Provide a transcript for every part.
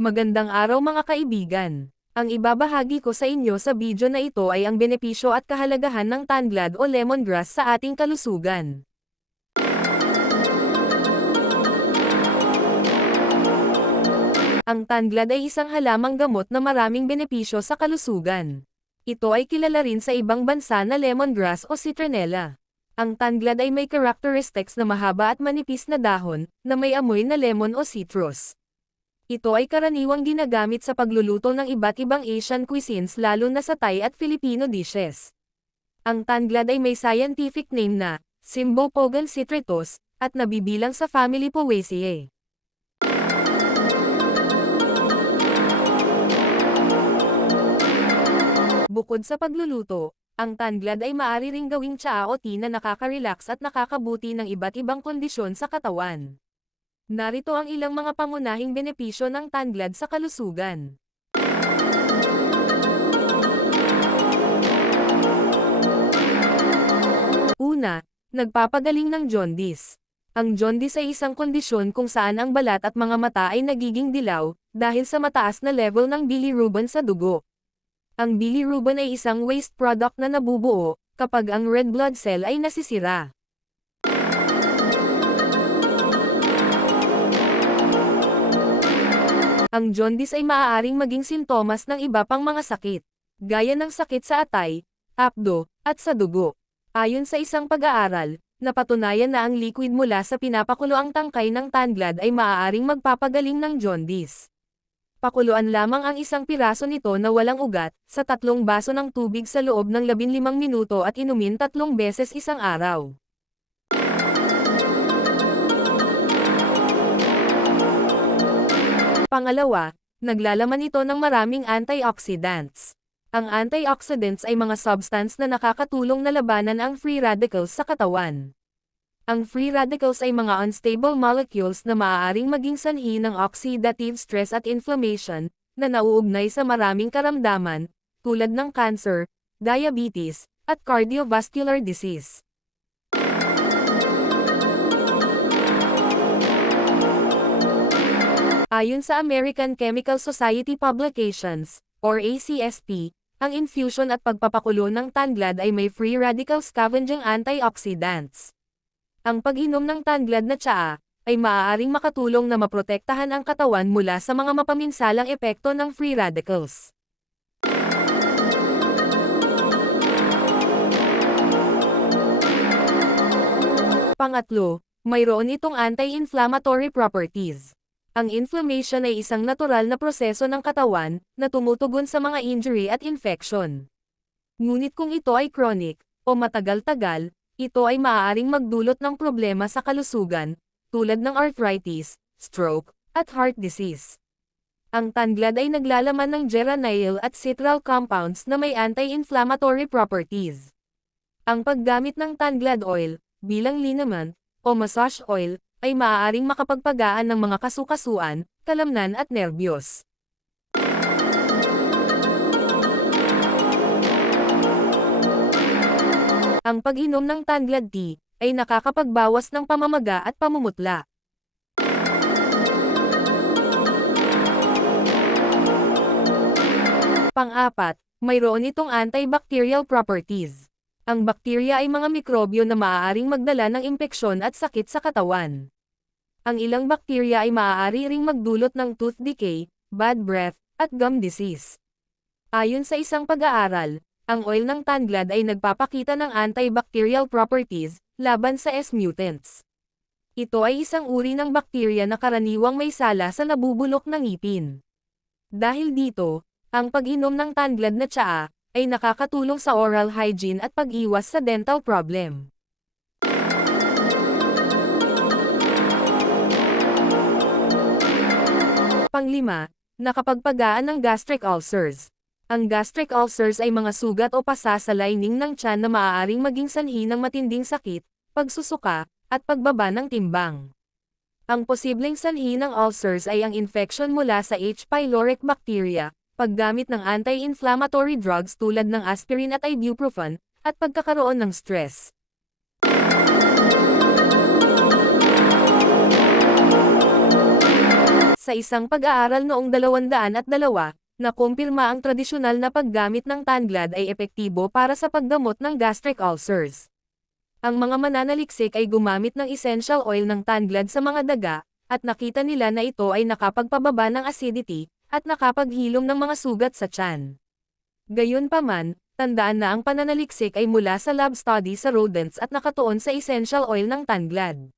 Magandang araw mga kaibigan. Ang ibabahagi ko sa inyo sa video na ito ay ang benepisyo at kahalagahan ng tanglad o lemongrass sa ating kalusugan. Ang tanglad ay isang halamang gamot na maraming benepisyo sa kalusugan. Ito ay kilala rin sa ibang bansa na lemongrass o citronella. Ang tanglad ay may characteristics na mahaba at manipis na dahon, na may amoy na lemon o citrus. Ito ay karaniwang ginagamit sa pagluluto ng iba't ibang Asian cuisines lalo na sa Thai at Filipino dishes. Ang tanglad ay may scientific name na Symbopogon citritus at nabibilang sa family Poaceae. Bukod sa pagluluto, ang tanglad ay maaari ring gawing tsaa o tea na nakaka-relax at nakakabuti ng iba't ibang kondisyon sa katawan. Narito ang ilang mga pangunahing benepisyo ng tanglad sa kalusugan. Una, nagpapagaling ng jaundice. Ang jaundice ay isang kondisyon kung saan ang balat at mga mata ay nagiging dilaw, dahil sa mataas na level ng bilirubin sa dugo. Ang bilirubin ay isang waste product na nabubuo, kapag ang red blood cell ay nasisira. Ang jaundice ay maaaring maging sintomas ng iba pang mga sakit, gaya ng sakit sa atay, apdo, at sa dugo. Ayon sa isang pag-aaral, napatunayan na ang liquid mula sa pinapakuloang tangkay ng tanglad ay maaaring magpapagaling ng jaundice. Pakuluan lamang ang isang piraso nito na walang ugat, sa tatlong baso ng tubig sa loob ng 15 minuto at inumin tatlong beses isang araw. Pangalawa, naglalaman ito ng maraming antioxidants. Ang antioxidants ay mga substance na nakakatulong na labanan ang free radicals sa katawan. Ang free radicals ay mga unstable molecules na maaaring maging sanhi ng oxidative stress at inflammation, na nauugnay sa maraming karamdaman, tulad ng cancer, diabetes, at cardiovascular disease. Ayon sa American Chemical Society Publications, or ACSP, ang infusion at pagpapakulo ng tanglad ay may free radical scavenging antioxidants. Ang pag-inom ng tanglad na tsaa, ay maaaring makatulong na maprotektahan ang katawan mula sa mga mapaminsalang epekto ng free radicals. Pangatlo, mayroon itong anti-inflammatory properties. Ang inflammation ay isang natural na proseso ng katawan na tumutugon sa mga injury at infection. Ngunit kung ito ay chronic o matagal-tagal, ito ay maaaring magdulot ng problema sa kalusugan, tulad ng arthritis, stroke, at heart disease. Ang tanglad ay naglalaman ng geranyl at citral compounds na may anti-inflammatory properties. Ang paggamit ng tanglad oil, bilang liniment, o massage oil, ay maaaring makapagpagaan ng mga kasukasuan, kalamnan at nerbiyos. Ang pag-inom ng tanglad tea ay nakakapagbawas ng pamamaga at pamumutla. Pang-apat, mayroon itong antibacterial properties. Ang bakterya ay mga mikrobyo na maaaring magdala ng impeksyon at sakit sa katawan. Ang ilang bakterya ay maaari ring magdulot ng tooth decay, bad breath, at gum disease. Ayon sa isang pag-aaral, ang oil ng tanglad ay nagpapakita ng antibacterial properties laban sa S mutants. Ito ay isang uri ng bakterya na karaniwang may sala sa nabubulok ng ngipin. Dahil dito, ang pag-inom ng tanglad na tsaa ay nakakatulong sa oral hygiene at pag-iwas sa dental problem. Panglima, nakapagpagaan ng gastric ulcers. Ang gastric ulcers ay mga sugat o pasa sa lining ng tiyan na maaaring maging sanhi ng matinding sakit, pagsusuka, at pagbaba ng timbang. Ang posibleng sanhi ng ulcers ay ang infection mula sa H. pylori bacteria, paggamit ng anti-inflammatory drugs tulad ng aspirin at ibuprofen, at pagkakaroon ng stress. Sa isang pag-aaral noong 202, nakumpirma ang tradisyonal na paggamit ng tanglad ay epektibo para sa pagdamot ng gastric ulcers. Ang mga mananaliksik ay gumamit ng essential oil ng tanglad sa mga daga, at nakita nila na ito ay nakapagpababa ng acidity, at nakapaghilom ng mga sugat sa tiyan. Gayunpaman, tandaan na ang pananaliksik ay mula sa lab study sa rodents at nakatuon sa essential oil ng tanglad.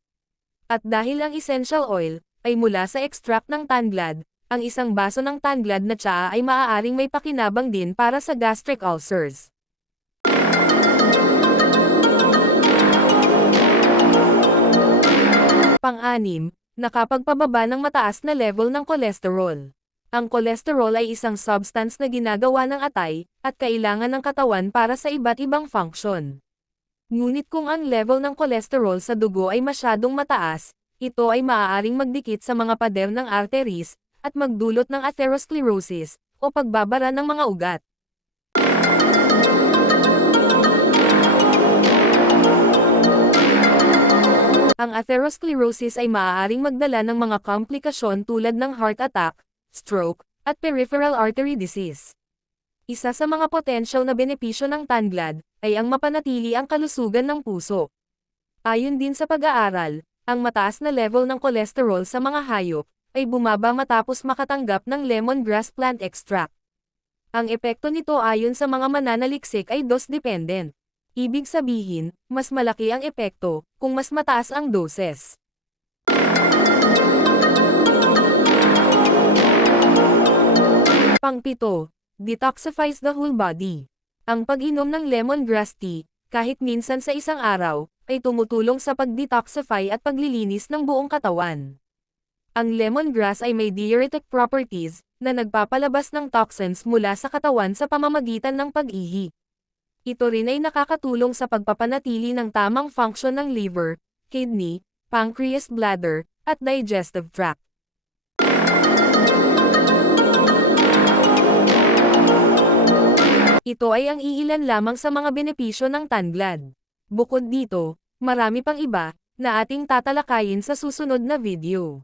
At dahil ang essential oil ay mula sa extract ng tanglad, ang isang baso ng tanglad na tsaa ay maaaring may pakinabang din para sa gastric ulcers. Pang-anim, nakapagpababa ng mataas na level ng kolesterol. Ang kolesterol ay isang substance na ginagawa ng atay, at kailangan ng katawan para sa iba't ibang function. Ngunit kung ang level ng kolesterol sa dugo ay masyadong mataas, ito ay maaaring magdikit sa mga pader ng arteries, at magdulot ng atherosclerosis, o pagbabara ng mga ugat. Ang atherosclerosis ay maaaring magdala ng mga komplikasyon tulad ng heart attack, stroke, at peripheral artery disease. Isa sa mga potential na benepisyo ng tanglad ay ang mapanatili ang kalusugan ng puso. Ayon din sa pag-aaral, ang mataas na level ng kolesterol sa mga hayop ay bumaba matapos makatanggap ng lemongrass plant extract. Ang epekto nito ayon sa mga mananaliksik ay dose-dependent. Ibig sabihin, mas malaki ang epekto kung mas mataas ang doses. Pangpito, detoxifies the whole body. Ang pag-inom ng lemongrass tea, kahit minsan sa isang araw, ay tumutulong sa pag-detoxify at paglilinis ng buong katawan. Ang lemongrass ay may diuretic properties, na nagpapalabas ng toxins mula sa katawan sa pamamagitan ng pag-ihi. Ito rin ay nakakatulong sa pagpapanatili ng tamang function ng liver, kidney, pancreas bladder, at digestive tract. Ito ay ang iilan lamang sa mga benepisyo ng tanglad. Bukod dito, marami pang iba, na ating tatalakayin sa susunod na video.